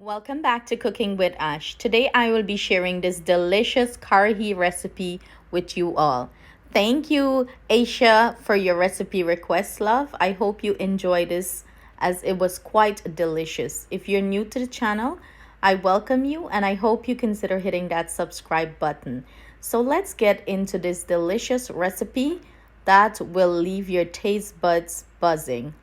Welcome back to Cooking with Ash. Today I will be sharing this delicious Karhee recipe with you all. Thank you, Aisha, for your recipe request, love. I hope you enjoy this as it was quite delicious. If you're new to the channel, I welcome you and I hope you consider hitting that subscribe button. So let's get into this delicious recipe that will leave your taste buds buzzing.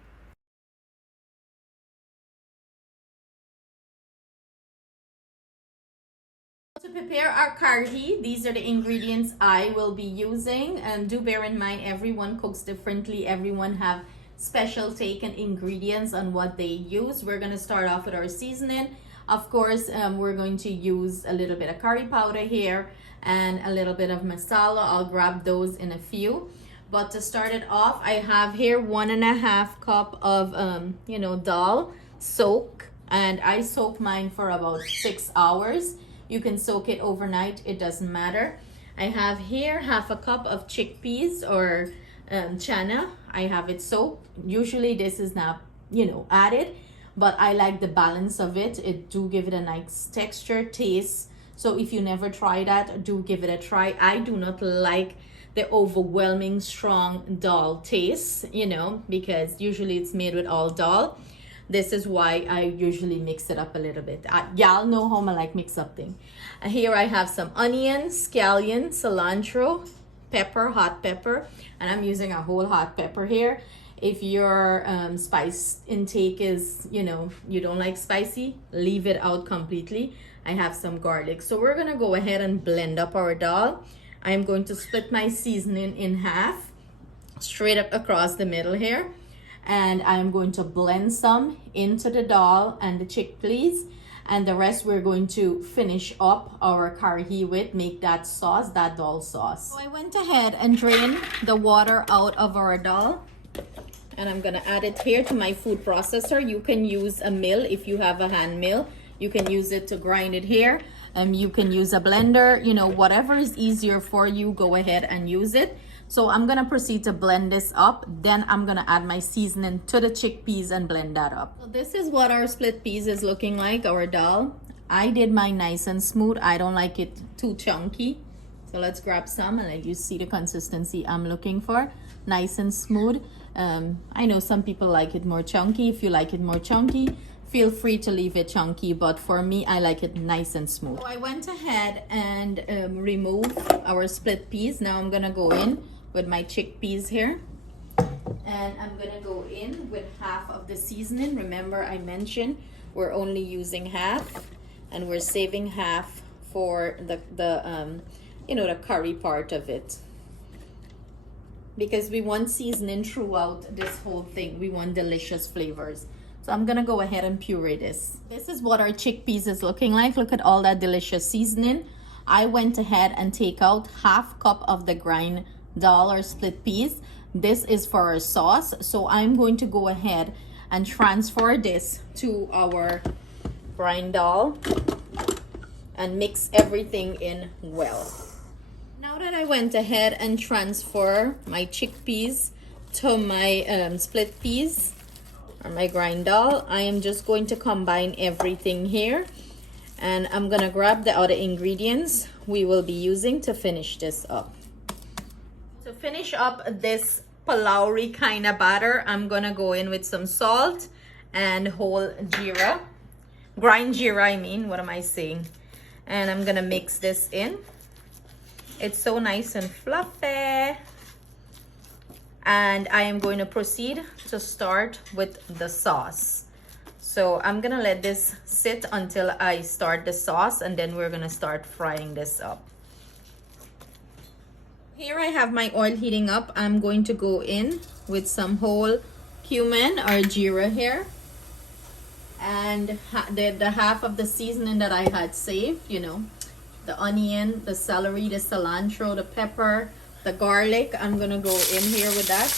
To prepare our karhee, these are the ingredients I will be using. Do bear in mind everyone cooks differently. Everyone have special take and ingredients on what they use. We're going to start off with our seasoning. Of course, we're going to use a little bit of curry powder here and a little bit of masala. I'll grab those in a few. But to start it off, I have here 1.5 cup of dal soak, and I soak mine for about 6 hours. You can soak it overnight, it doesn't matter. I have here 1/2 cup of chickpeas or channa. I have it soaked. Usually this is not, added, but I like the balance of it. It do give it a nice texture, taste. So if you never try that, do give it a try. I do not like the overwhelming strong dal taste, because usually it's made with all dal. This is why I usually mix it up a little bit. Y'all know how I like mix up thing. Here I have some onions, scallion, cilantro, pepper, hot pepper, and I'm using a whole hot pepper here. If your spice intake is, you don't like spicy, leave it out completely. I have some garlic. So we're gonna go ahead and blend up our dal. I'm going to split my seasoning in half, straight up across the middle here. And I'm going to blend some into the dal and the chickpeas, and the rest we're going to finish up our karhee with, make that sauce, that dal sauce. So I went ahead and drained the water out of our dal, and I'm gonna add it here to my food processor. You can use a mill if you have a hand mill. You can use it to grind it here. You can use a blender, whatever is easier for you, go ahead and use it. So I'm gonna proceed to blend this up. Then I'm gonna add my seasoning to the chickpeas and blend that up. So this is what our split peas is looking like, our dal. I did mine nice and smooth. I don't like it too chunky. So let's grab some and let you see the consistency I'm looking for. Nice and smooth. I know some people like it more chunky. If you like it more chunky, feel free to leave it chunky, but for me, I like it nice and smooth. So I went ahead and removed our split peas. Now I'm gonna go in with my chickpeas here, and I'm gonna go in with half of the seasoning. Remember, I mentioned we're only using half, and we're saving half for the curry part of it, because we want seasoning throughout this whole thing. We want delicious flavors. So I'm gonna go ahead and puree this. This is what our chickpeas is looking like. Look at all that delicious seasoning. I went ahead and take out 1/2 cup of the grind dal or split peas. This is for our sauce. So I'm going to go ahead and transfer this to our grind dal and mix everything in well. Now that I went ahead and transfer my chickpeas to my split peas or my grind dal, I am just going to combine everything here, and I'm gonna grab the other ingredients we will be using to finish this up. To finish up this palauri kind of batter, I'm gonna go in with some salt and whole jeera, grind jeera, I mean, what am I saying? And I'm gonna mix this in. It's so nice and fluffy. And I am going to proceed to start with the sauce. So I'm gonna let this sit until I start the sauce, and then we're gonna start frying this up. Here I have my oil heating up. I'm going to go in with some whole cumin or jeera here, and the half of the seasoning that I had saved, the onion, the celery, the cilantro, the pepper, the garlic. I'm gonna go in here with that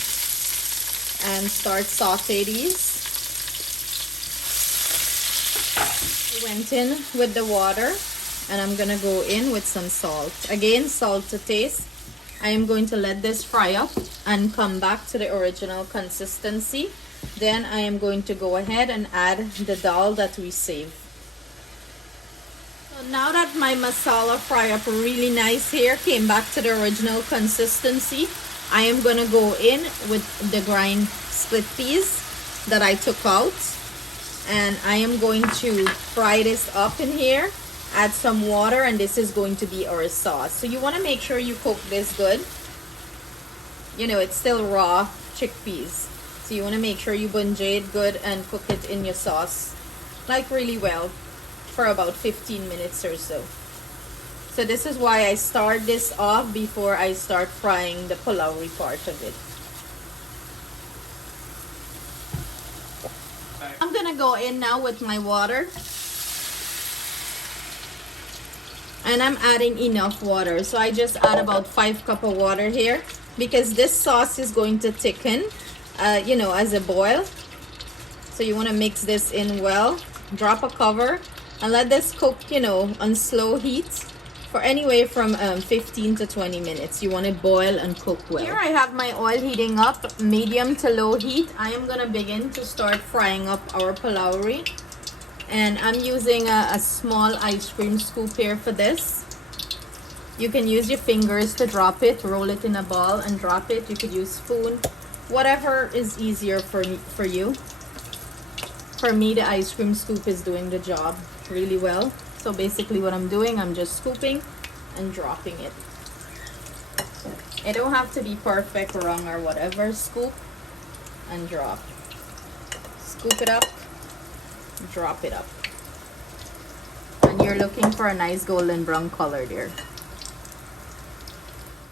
and start saute these. We went in with the water, and I'm gonna go in with some salt. Again, salt to taste. I am going to let this fry up and come back to the original consistency. Then I am going to go ahead and add the dal that we saved. So now that my masala fry up really nice here, came back to the original consistency, I am gonna go in with the grind split peas that I took out, and I am going to fry this up in here. Add some water, and this is going to be our sauce. So you want to make sure you cook this good. You know, it's still raw chickpeas, so you want to make sure you bunjay it good and cook it in your sauce like really well for about 15 minutes or so. So this is why I start this off before I start frying the pulauri part of it. I'm gonna go in now with my water, and I'm adding enough water. So I just add about 5 cups of water here, because this sauce is going to thicken you know, as a boil. So you want to mix this in well, drop a cover, and let this cook, you know, on slow heat for anywhere from 15 to 20 minutes. You want to boil and cook well. Here I have my oil heating up, medium to low heat. I am gonna begin to start frying up our pulauri, and I'm using a small ice cream scoop here for this. You can use your fingers to drop it, roll it in a ball and drop it. You could use spoon, whatever is easier for you. For me, the ice cream scoop is doing the job really well. So basically what I'm doing, I'm just scooping and dropping it. It don't have to be perfect, wrong, or whatever. Scoop and drop. Scoop it up, drop it up. And you're looking for a nice golden brown color there.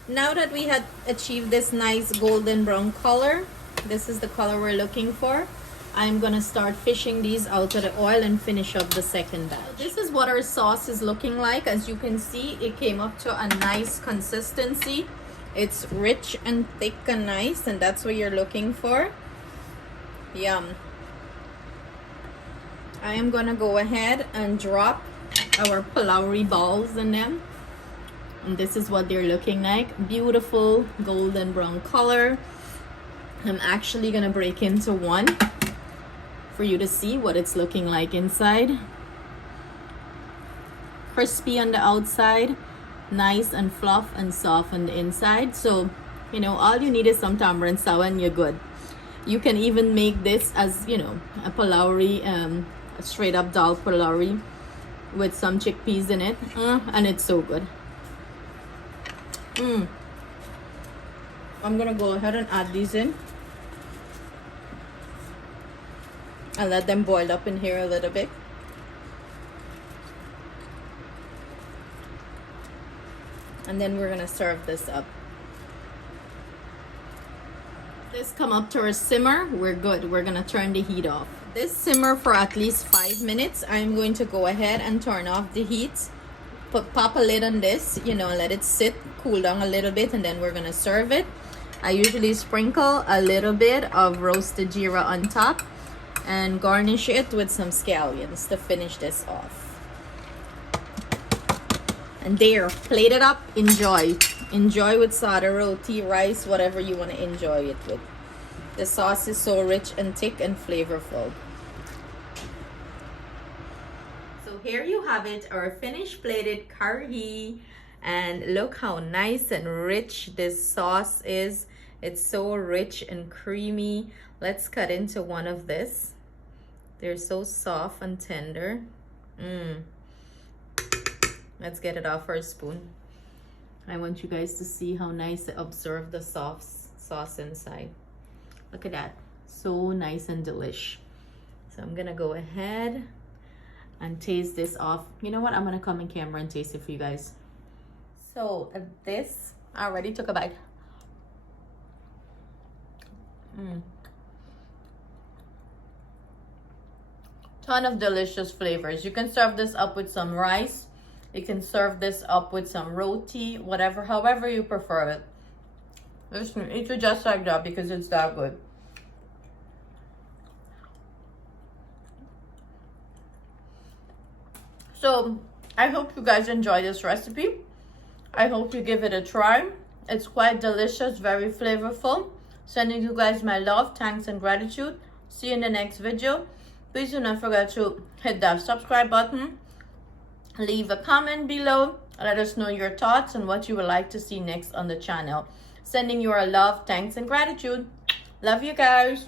Now that we had achieved this nice golden brown color, this is the color we're looking for, I'm gonna start fishing these out of the oil and finish up the second batch. This is what our sauce is looking like. As you can see, it came up to a nice consistency. It's rich and thick and nice, and that's what you're looking for. Yum. I am gonna go ahead and drop our pulauri balls in them. And this is what they're looking like. Beautiful golden brown color. I'm actually gonna break into one for you to see what it's looking like inside. Crispy on the outside, nice and fluff and soft on the inside. So, you know, all you need is some tamarind sour and you're good. You can even make this as, you know, a pulauri, a straight up dal pulauri with some chickpeas in it, and it's so good. I'm gonna go ahead and add these in and let them boil up in here a little bit. And then we're gonna serve this up. This come up to a simmer, we're good. We're gonna turn the heat off. This simmer for at least 5 minutes. I'm going to go ahead and turn off the heat. Pop a lid on this, you know, and let it sit, cool down a little bit, and then we're gonna serve it. I usually sprinkle a little bit of roasted jeera on top and garnish it with some scallions to finish this off. And there, plate it up, enjoy. Enjoy with sada roti, rice, whatever you want to enjoy it with. The sauce is so rich and thick and flavorful. So here you have it, our finished plated karhee. And look how nice and rich this sauce is. It's so rich and creamy. Let's cut into one of this. They're so soft and tender. Let's get it off our spoon. I want you guys to see how nice it absorbs the soft sauce inside. Look at that. So nice and delish. So I'm gonna go ahead and taste this off. You know what? I'm gonna come in camera and taste it for you guys. So this, I already took a bite. Ton of delicious flavors. You can serve this up with some rice. You can serve this up with some roti, whatever, however you prefer it. Listen, eat it just like that because it's that good. So I hope you guys enjoy this recipe. I hope you give it a try. It's quite delicious, very flavorful. Sending you guys my love, thanks, and gratitude. See you in the next video. Please do not forget to hit that subscribe button Leave a comment below. Let us know your thoughts and what you would like to see next on the channel. Sending you our love, thanks, and gratitude. Love you guys.